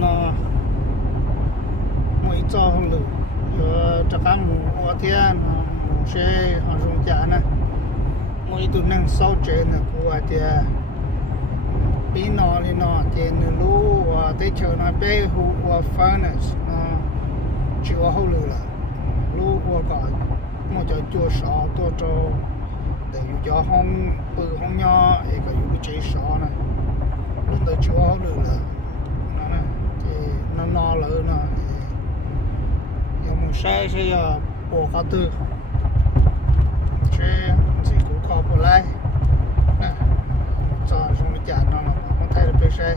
nó mỗi cho không lử giờ chắc ăn mù ở thiên mù xe họ dùng chả nè mỗi tụi năng sau trên là của thì bí nó đi nó trên lú và tới chờ nó bé hú và furnace nó chịu hậu lử là lú và gọi một chỗ chua sọ tôi cho để cho không bự không nhỏ thì có những chế sọ này lúc tới chua hậu lử là nó này thì nó no lớn nó một sai sẽ bỏ cá tư sẽ chỉ cũng khó bỏ lại nè cho trong cái chả nó không thay được cái sai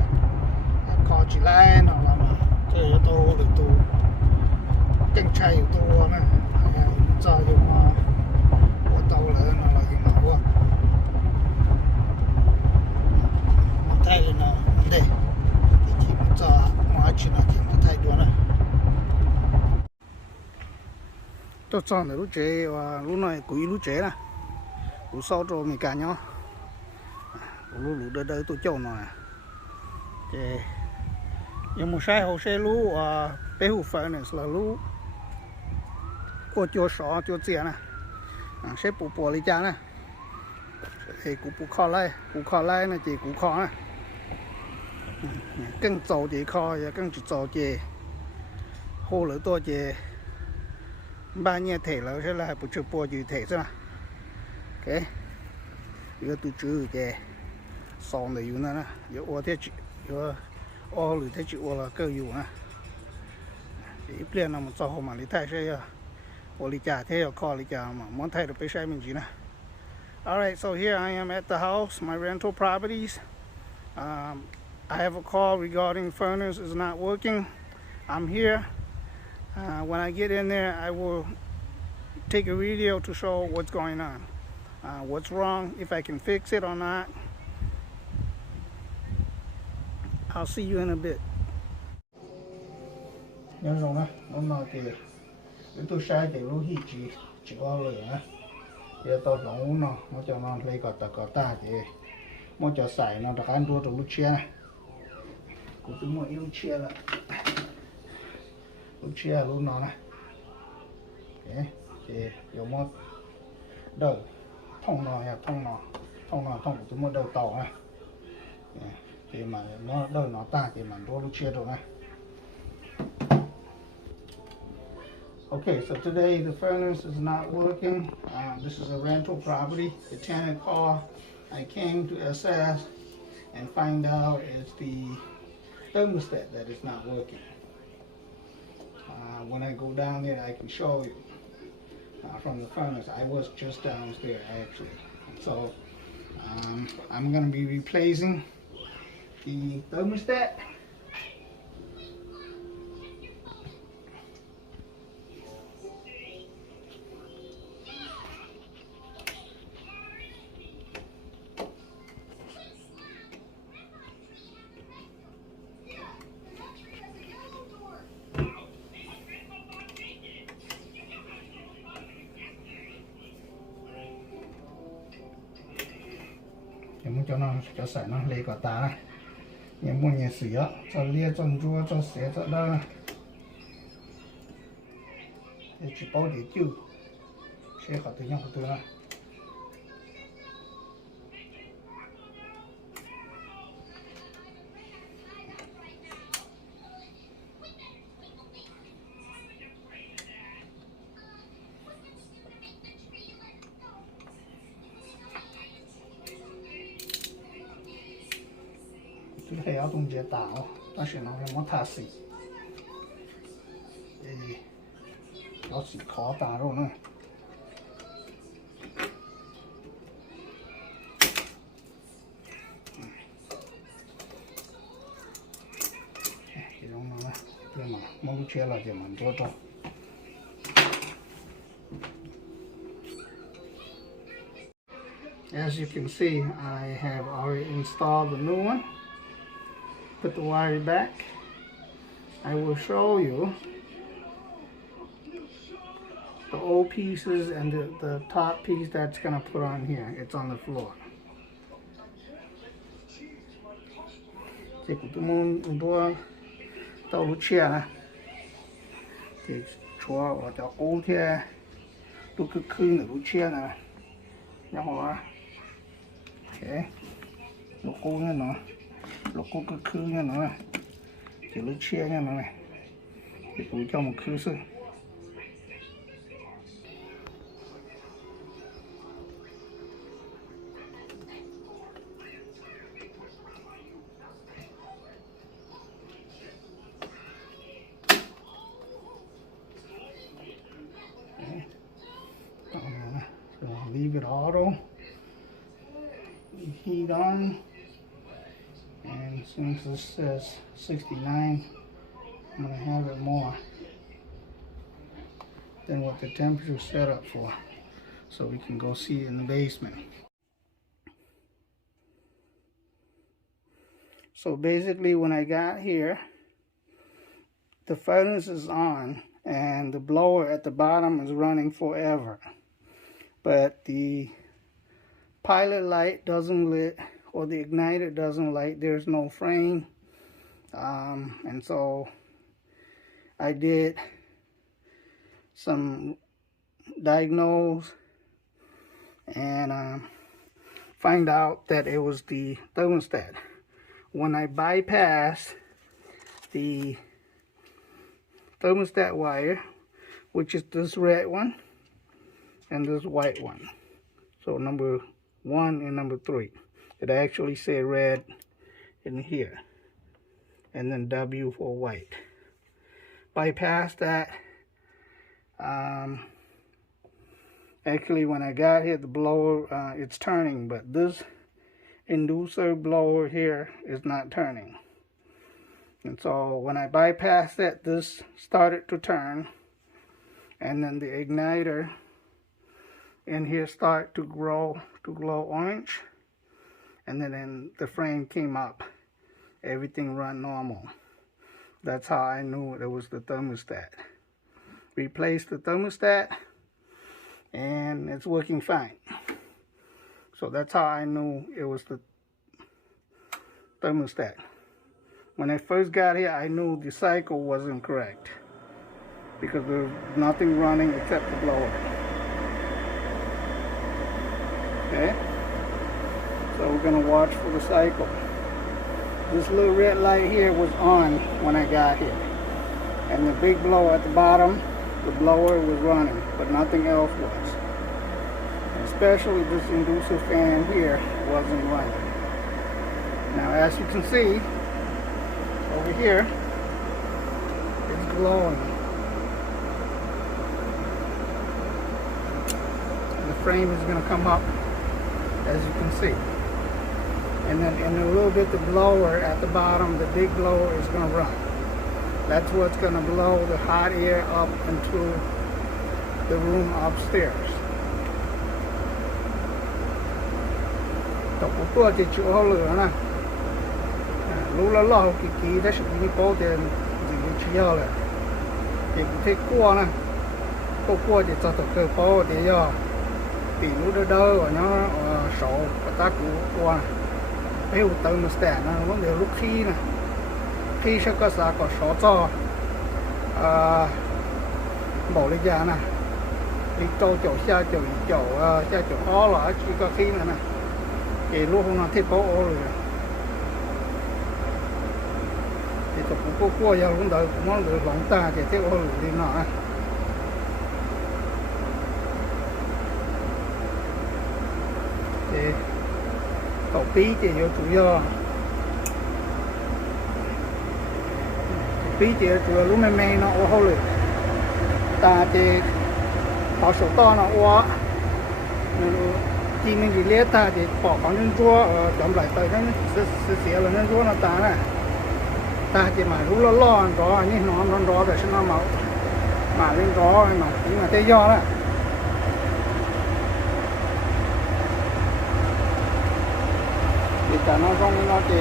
khó chỉ lại nó là mà thì tôi được tôi chân chạy tôi nè cho dùng bỏ tàu lại nó là dùng nào quá thay được nó đây thì chỉ cho ngoài chỉ nó chỉ thay được này tôi chọn được lúc chế và lúc này cúi lúc chế nè lúc sau cho mình cả nhau lúc đây tôi chọn rồi chế nhưng một sai hồ xe lúc bé hụt phải này là lúc cô cho sọ cho tiền nè sẽ bù lấy cha nè thì cũng bù kho lại này chỉ cũng kho nè cân dầu chỉ kho và cân chỉ dầu chỉ hồ lửa tôi chỉ ba nhiêu thể là sẽ là một chục bộ gì thể thôi ok 이거 또 주게 xong rồi nó nè giờ ô thế giờ ô lửa thế chịu là cơอยู่nè ít liền là một số mà lý thay sẽ ô lý trả thế kho lý trả mà muốn thay được phải sai mình gì nè. Alright, so here I am at the house, my rental properties. I have a call regarding furnace is not working. I'm here. When I get in there, I will take a video to show what's going on, what's wrong, if I can fix it or not. I'll see you in a bit. Nhớ rồi nè, hôm nào thì tôi sai thì lúc hi chỉ có lửa. Giờ tôi nấu nó cho nó lấy cỏ ta thì mua cho xài nó đặc ăn đua từ lúc chia này. Cũng tôi mua yêu chia là lúc chia lúc nó này. Okay, thì dùng một đầu thông của tôi mua đầu tàu này. Thì mà nó đầu nó ta thì mình đua lúc chia rồi này. Okay, so today the furnace is not working. This is a rental property. The tenant called. I came to assess and find out it's the thermostat that is not working. When I go down there, I can show you from the furnace. I was just downstairs actually. So I'm going to be replacing the thermostat. Muốn cho sải nó lấy quả tá này, nhưng muốn nhà sữa cho lia cho chua cho sữa cho đó thì chỉ bao để chịu sẽ khỏi tự nhiên của tôi này.还要冻结打哦，但是呢，没太细，要是烤打肉呢，这种呢，对嘛，蒙切了就蛮多种。As you can see, I have already installed the new one. Put the wire back. I will show you the old pieces and the top piece that's going to put on here. It's on the floor. Chỉ của tôi muốn đua tàu lúc chia nè thì chúa ở cho cố thì tôi cứ khư nữa lúc chia nè nhau hả ok lúc cố nha nó lúc cố cứ khư nha nó thì lúc chia nha nó này thì tôi cho một khư sư leave it auto, heat on, and since this says 69, I'm going to have it more than what the temperature is set up for, so we can go see it in the basement. So basically when I got here, the furnace is on and the blower at the bottom is running forever. But the pilot light doesn't lit, or the igniter doesn't light. There's no frame, and so I did some diagnose and find out that it was the thermostat. When I bypassed the thermostat wire, which is this red one and this white one, so number 1 and number 3, it actually said red in here and then W for white. Bypass that. Actually when I got here, the blower it's turning, but this inducer blower here is not turning, and so when I bypassed that, this started to turn, and then the igniter in here start to glow orange, and then the frame came up, everything run normal. That's how I knew it was the thermostat. Replaced the thermostat and it's working fine. So that's how I knew it was the thermostat. When I first got here, I knew the cycle wasn't correct because there's nothing running except the blower. Okay, so we're gonna watch for the cycle. This little red light here was on when I got here, and the big blower at the bottom, the blower was running, but nothing else was. Especially this inducer fan here wasn't running. Now as you can see over here, it's glowing. The frame is going to come up, as you can see, and then in a little bit the blower at the bottom, the big blower, is going to run. That's what's going to blow the hot air up into the room upstairs. Tổng của thì chịu hao lửa nè, lúc là lo kỳ đó sự như có tiền gì chỉ hao lửa, thì cái cua nè, cua thì cho tổ cơ bao thì do thì lúc đó đâu ở nó sổ và ta cua nếu thermostat nó vấn đề lúc khi nè, khi sẽ có sao có sổ cho bỏ lên ra nè, đi chỗ xa chỗ khó là chỉ có khi nè thì lúc hôm nào thiết bảo ô rồi thì tôi cũng có cua vào lúc đó món được lòng ta thì thiết ô rồi đi nọ thì tổ tí thì vô chủ do tí thì chủ lúc mê nó ô hô rồi ta thì họ số to nó ô khi mình đi lết ta thì bỏ con nhân chua chấm lại tới nó sẽ là nhân chua nó ta này ta chỉ mà lúc lo rõ như nó rõ rồi nó máu mà lên rõ mà chỉ mà tê do đó thì cả nó không nó chỉ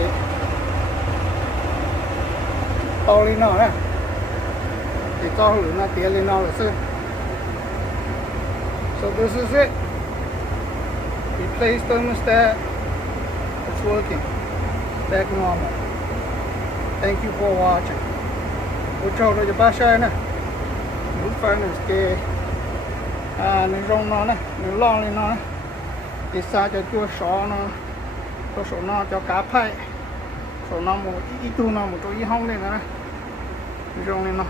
to lên nó đấy thì to lửa nó tía lên nó là sư. So this is it. Replace thermostat. It's working. Back normal. Thank you for watching. 我找了就把晒呢，你放那个你用nó này,你long lên nó này, thì xa cho chua sò nó, cho sò nó cho cá phai, sò nó một ít tu nó một chỗ ít hông lên này, dùng lên nó,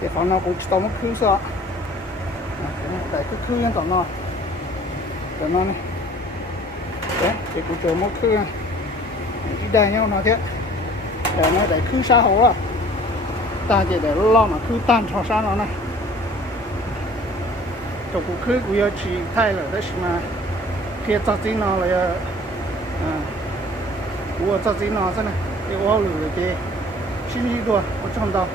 thì phòng nó cũng tao mất khứ sọ, để cái khứ lên tao nó này, đấy, thì cũng chờ mất khứ, đi đây nhau nó thế, để nó để khứ xa hổ à, ta chỉ để lo mà khứ tan cho xa nó này. Trong cuộc khứ của yêu chỉ thay là đó mà kia cho chính nó là của cho chính nó thế này thì ô lử cái xin gì đùa ở trong đó